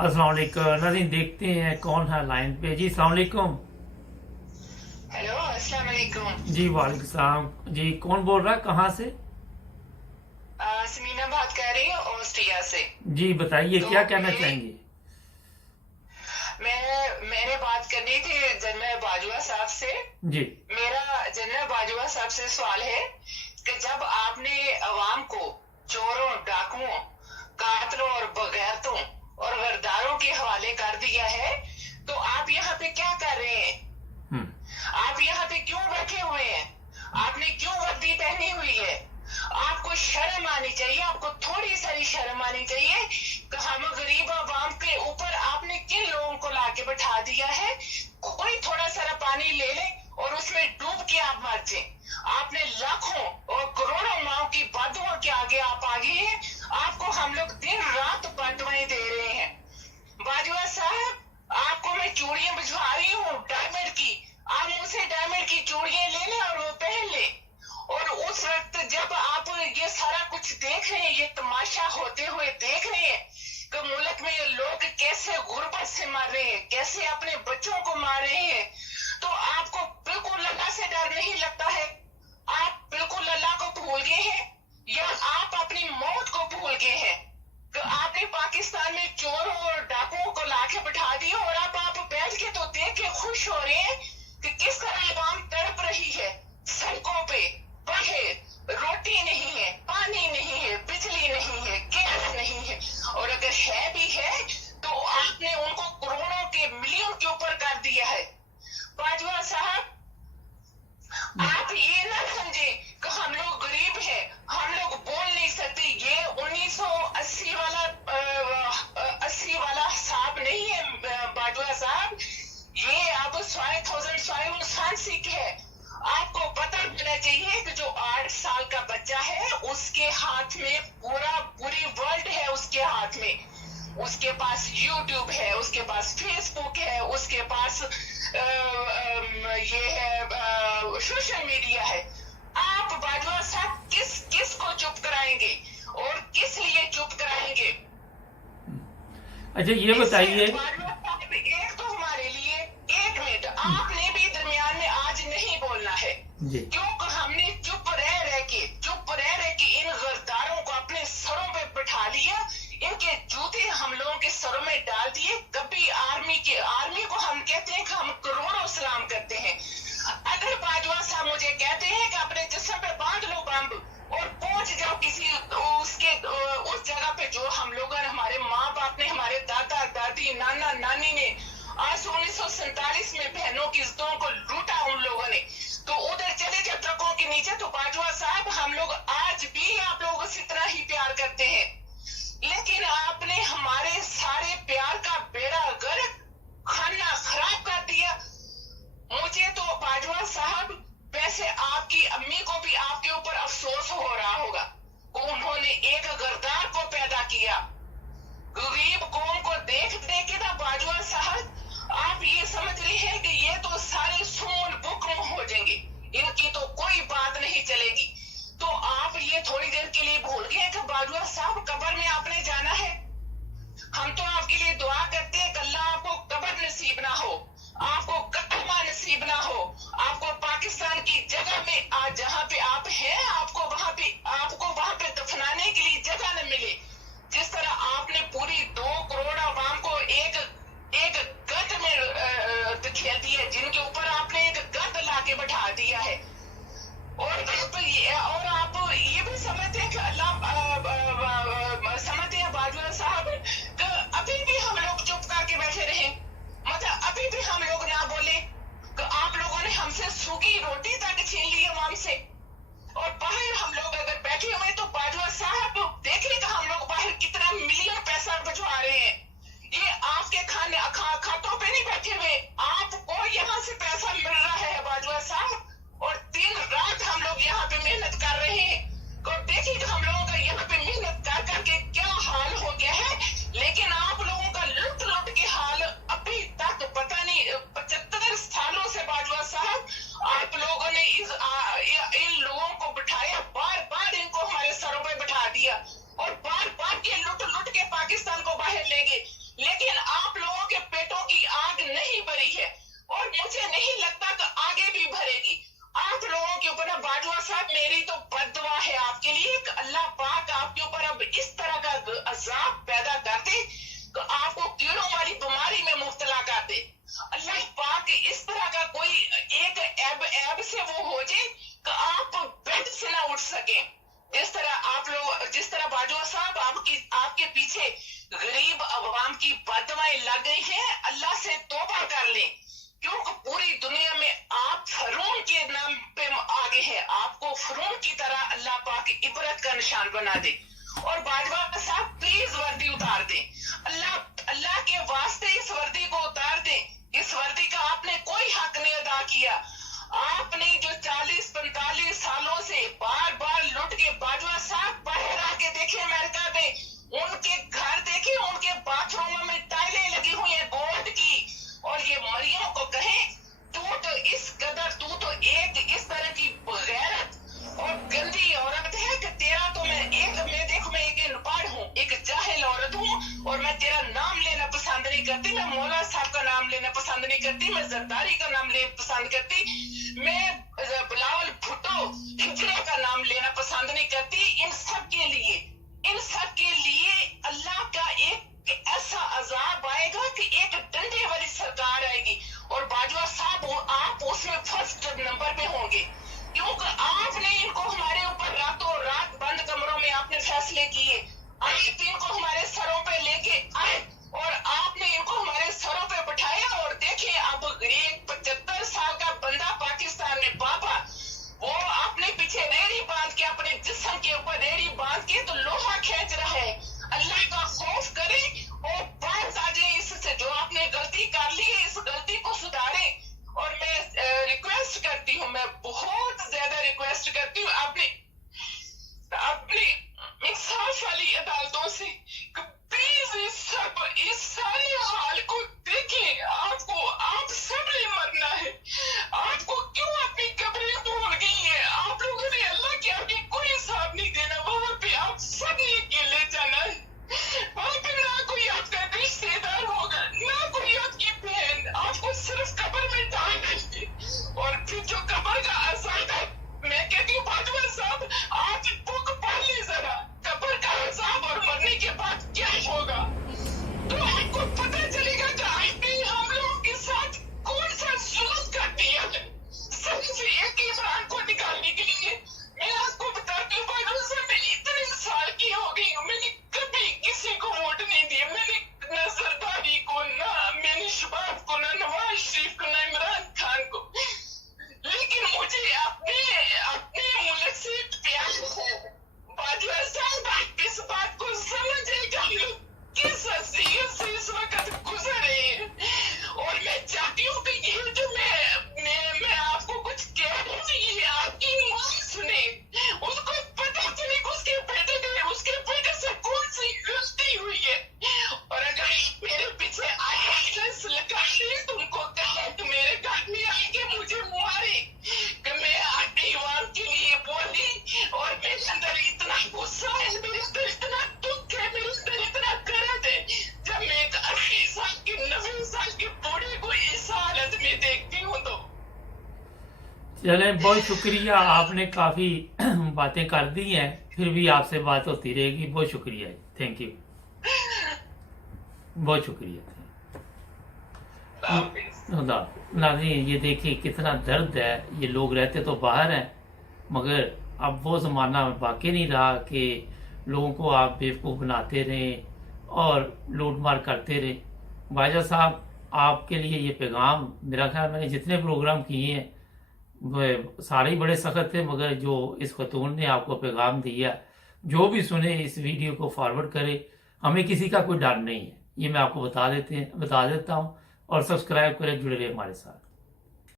अस्सलाम वालेकुम नाज़रीन, देखते हैं कौन है लाइन पे। जी अस्सलाम वालेकुम। हेलो, अस्सलाम वालेकुम। जी वालेकुम सलाम। जी कौन बोल रहा है, कहाँ से? समीना बात कर रही हूँ ऑस्ट्रिया से। जी बताइए, तो क्या कहना मेरी चाहेंगे? मैंने बात करनी थी जनरल बाजवा साहब से। जी मेरा जनरल बाजवा साहब से सवाल है कि जब आपने अवाम को चोरों, डाकुओं, कातलों और बगैरतों और गद्दारों के हवाले कर दिया है, तो आप यहाँ पे क्या कर रहे हैं? हम्म आप यहाँ पे क्यों बैठे हुए हैं? आपने क्यों वर्दी पहनी हुई है? आपको शर्म आनी चाहिए, आपको थोड़ी सारी शर्म आनी चाहिए कि हम गरीब आवाम के ऊपर आपने किन लोगों को लाके बैठा दिया है। कोई थोड़ा सारा पानी ले ले और उसमें डूब के आप मर जाए। आपने लाखों और करोड़ों माओ की बदुआ के आगे आप आ गए हैं। आपको हम लोग दिन रात बदुआएं दे रहे हैं। बाजवा साहब, आपको मैं चूड़ियां भिजवा रही हूँ डायमंड की। आप मुझसे डायमंड की चूड़ियां ले लें और वो पहन ले। और उस वक्त जब आप ये सारा कुछ देख रहे हैं, ये तमाशा होते हुए देख रहे हैं कि मुल्क में लोग कैसे गुर्बत से मर रहे हैं, कैसे अपने बच्चों को मार रहे हैं, तो आपको बिल्कुल अल्लाह से डर नहीं लगता है? आप बिल्कुल अल्लाह को भूल गए हैं या आप अपनी मौत को भूल गए हैं? तो आपने पाकिस्तान में चोरों और डाकुओं को लाके बिठा दिया और अब आप बैठ के तो देख के खुश हो रहे हैं कि किस तरह आवाम तड़प रही है। सड़कों पे रोटी नहीं है, पानी नहीं है, बिजली नहीं है, गैस नहीं है, और अगर है भी है तो आपने उनको करोड़ों के मिलियन के ऊपर कर दिया है। बाजवा साहब, आप ये ना समझे कि हम लोग गरीब हैं, हम लोग बोल नहीं सकते। ये 1980 वाला 80 वाला हिसाब नहीं है बाजवा साहब। ये अब 2025 है। आपको पता होना चाहिए कि जो 8 साल का बच्चा है उसके हाथ में पूरी वर्ल्ड है, उसके हाथ में। उसके पास यूट्यूब है, उसके पास फेसबुक है, उसके पास ये है सोशल मीडिया है। आप बाजवा साहब किस को चुप कराएंगे और किस लिए चुप कराएंगे? अच्छा ये बताइए। बाजवा साहब, एक तो हमारे लिए 1 मिनट आपने भी दरमियान में आज नहीं बोलना है, जी क्योंकि हमने चुप रह के इन गद्दारों को अपने सरों पे बिठा लिया। इनके जूते हम लोगों के सरों में डाल दिए। कभी आर्मी को हम कहते हैं कि हम करोड़ों सलाम करते हैं। अगर बाजवा साहब मुझे कहते हैं कि अपने जिस्म पे बांध लो बम और पहुंच जाओ किसी उस जगह पे जो हम लोगों ने, हमारे माँ बाप ने, हमारे दादा दादी, नाना नानी ने आज 1947 में बहनों की इज्जतों को लूटा उन लोगों ने, तो उधर चले जाओ ट्रकों के नीचे। तो बाजवा साहब, हम लोग आज भी आप लोगों से इतना ही प्यार करते हैं, लेकिन आपने हमारे सारे प्यार का बेड़ा गर्क, खाना खराब कर दिया। मुझे तो बाजवा साहब, वैसे आपकी अम्मी को भी आपके ऊपर अफसोस हो रहा होगा। उन्होंने एक गद्दार को पैदा किया। गरीब कौम को देख देख के ना बाजवा साहब, आप ये समझ रहे हैं कि ये तो सारे सून बुकम हो जाएंगे, इनकी तो कोई बात नहीं चलेगी। तो आप ये थोड़ी देर के लिए भूल गए कि बाजवा साहब कब्र में आपने जाना है। हम तो आपके लिए दुआ करते हैं कि अल्लाह आपको कब्र नसीब ना हो, आपको कलमा नसीब ना हो, आपको पाकिस्तान की जगह में आज जहाँ पे आप हैं, आपको वहां पे दफनाने के लिए जगह न मिले। जिस तरह आपने पूरी 2 करोड़ आवाम को एक गद में खेल दिया, जिनके ऊपर आपने एक गद लाके बैठा दिया है। और आप ये भी समझते हैं कि समझते हैं बाजवा साहब कि अभी भी हम लोग चुप करके बैठे रहे, मतलब अभी भी हम लोग ना बोले कि आप लोगों ने हमसे सूखी रोटी तक छीन ली आवाम से। और बाहर हम लोग अगर बैठे हुए तो बाजवा साहब देख रहे कि हम लोग गरीब अवाम की बदवाएं लग गई हैं, अल्लाह से तौबा कर लें, क्योंकि पूरी दुनिया में आप फरून के नाम पे आगे हैं। आपको फरून की तरह अल्लाह पाक इबरत का निशान बना दे। और बाजवा साहब प्लीज वर्दी उतार दें, अल्लाह के वास्ते इस वर्दी को उतार दें। इस वर्दी का आपने कोई हक नहीं अदा किया। आपने जो 40-45 सालों से बार बार लुट के, बाजवा साहब बाहर आके देखे अमेरिका में, उनके घर देखे, उनके बाथरूम में टाइलें लगी हुई है गोल्ड की। और ये मरियम को कहे तू तो इस कदर, तू तो एक इस तरह की गैरत और गंदी औरत है कि तेरा तो मैं देखो मैं एक अनपढ़ हूँ, एक जाहिल औरत हूँ, और मैं तेरा नाम लेना पसंद नहीं करती। मैं मौला साहब का नाम लेना पसंद नहीं करती, मैं जरदारी का नाम लेना पसंद करती, मैं बिलावल भुट्टो हिजड़ा का नाम लेना पसंद नहीं करती। इन सब के लिए अल्लाह का एक ऐसा अजाब आएगा कि एक डंडे वाली सरकार आएगी, और बाजवा साहब आप उसमें फर्स्ट नंबर पे होंगे, क्योंकि आपने इनको हमारे ऊपर रातों रात बंद कमरों में आपने फैसले किए। आप इनको हमारे सरों पे लेके आए और आपने इनको हमारे सरों पे बिठाया। और देखिए अब एक 75 साल का बंदा पाकिस्तान में बाबा, वो अपने पीछे रेड़ी बांध के, अपने जिस्म के ऊपर रेड़ी बांध के तो लोहा खींच रहा है। अल्लाह का खौफ करें और बात आ जाए इससे। जो आपने गलती कर ली है, इस गलती को सुधारें। और मैं रिक्वेस्ट करती हूँ, मैं बहुत ज्यादा रिक्वेस्ट करती हूँ अपनी इंसाफ वाली अदालतों से, प्लीज इस सारे हाल को देखें। आप सब ने मरना है, आपको क्यों अपनी कब्रें भूल गई है? आप लोगों ने अल्लाह के आगे कोई हिसाब नहीं देना, वहां पे आप सब ने अकेले जाना है। वहां पे ना कोई आपका रिश्तेदार होगा, ना कोई आपकी बहन, आपको सिर्फ कब्र में डाल देंगे। और फिर जो कब्र का अजाब है, मैं कहती हूँ बाजवा साहब आप बुक पढ़ ली जरा, कब्र का अजाब और मरने के बाद क्या होगा, तो आपको पता चलेगा कि आपने हम लोगों के साथ कौन सा जुल्म कर दिया है। सही से एक इमरान को निकालने के लिए मैं आपको बताती हूँ बाजवा साहब, मैं इतने साल की हो गई हूँ, मैंने कभी किसी को वोट नहीं दिया। मैंने न जरदारी को, ना मैंने शबाब को, ना नवाज शरीफ को, ना इमरान खान को, लेकिन मुझे अपने मुल्क से प्यार है। बाजवा साहब आप इस बात को समझेगा, हम लोग किस हसीयत से इस वक्त गुजर रहे हैं। और मैं चाहती हूँ कि ये जो मैं आपको कुछ कह रही हूँ, ये आपकी माँ सुने, उसको पता चले कि उसके बेटे से कौन सी गलती हुई है। और अगर मेरे पीछे ISIS लगाने तुमको कहा तो मेरे घर में आके मुझे मारे कि मैं अपने ईमान के लिए बोली, और मेरे अंदर इतना गुस्सा है, मेरे अंदर इतना दुख है, मेरे अंदर इतना दर्द है, जब मैं एक 80 साल की 90 साल के बूढ़े को इस हालत में देखती हूँ तो। चलें, बहुत शुक्रिया, आपने काफ़ी बातें कर दी हैं, फिर भी आपसे बात होती रहेगी। बहुत शुक्रिया, थैंक यू, बहुत शुक्रिया। नाज़रीन, ये देखिए कितना दर्द है। ये लोग रहते तो बाहर हैं, मगर अब वो ज़माना बाकी नहीं रहा कि लोगों को आप बेवकूफ़ बनाते रहें और लूट मार करते रहें। बाजा साहब, आपके लिए ये पैगाम, मेरा ख्याल मैंने जितने प्रोग्राम किए हैं वो सारे ही बड़े सख्त थे, मगर जो इस खतून ने आपको पैगाम दिया, जो भी सुने इस वीडियो को फॉरवर्ड करे। हमें किसी का कोई डर नहीं है, ये मैं आपको बता देता हूँ। और सब्सक्राइब करें, जुड़े रहे हमारे साथ।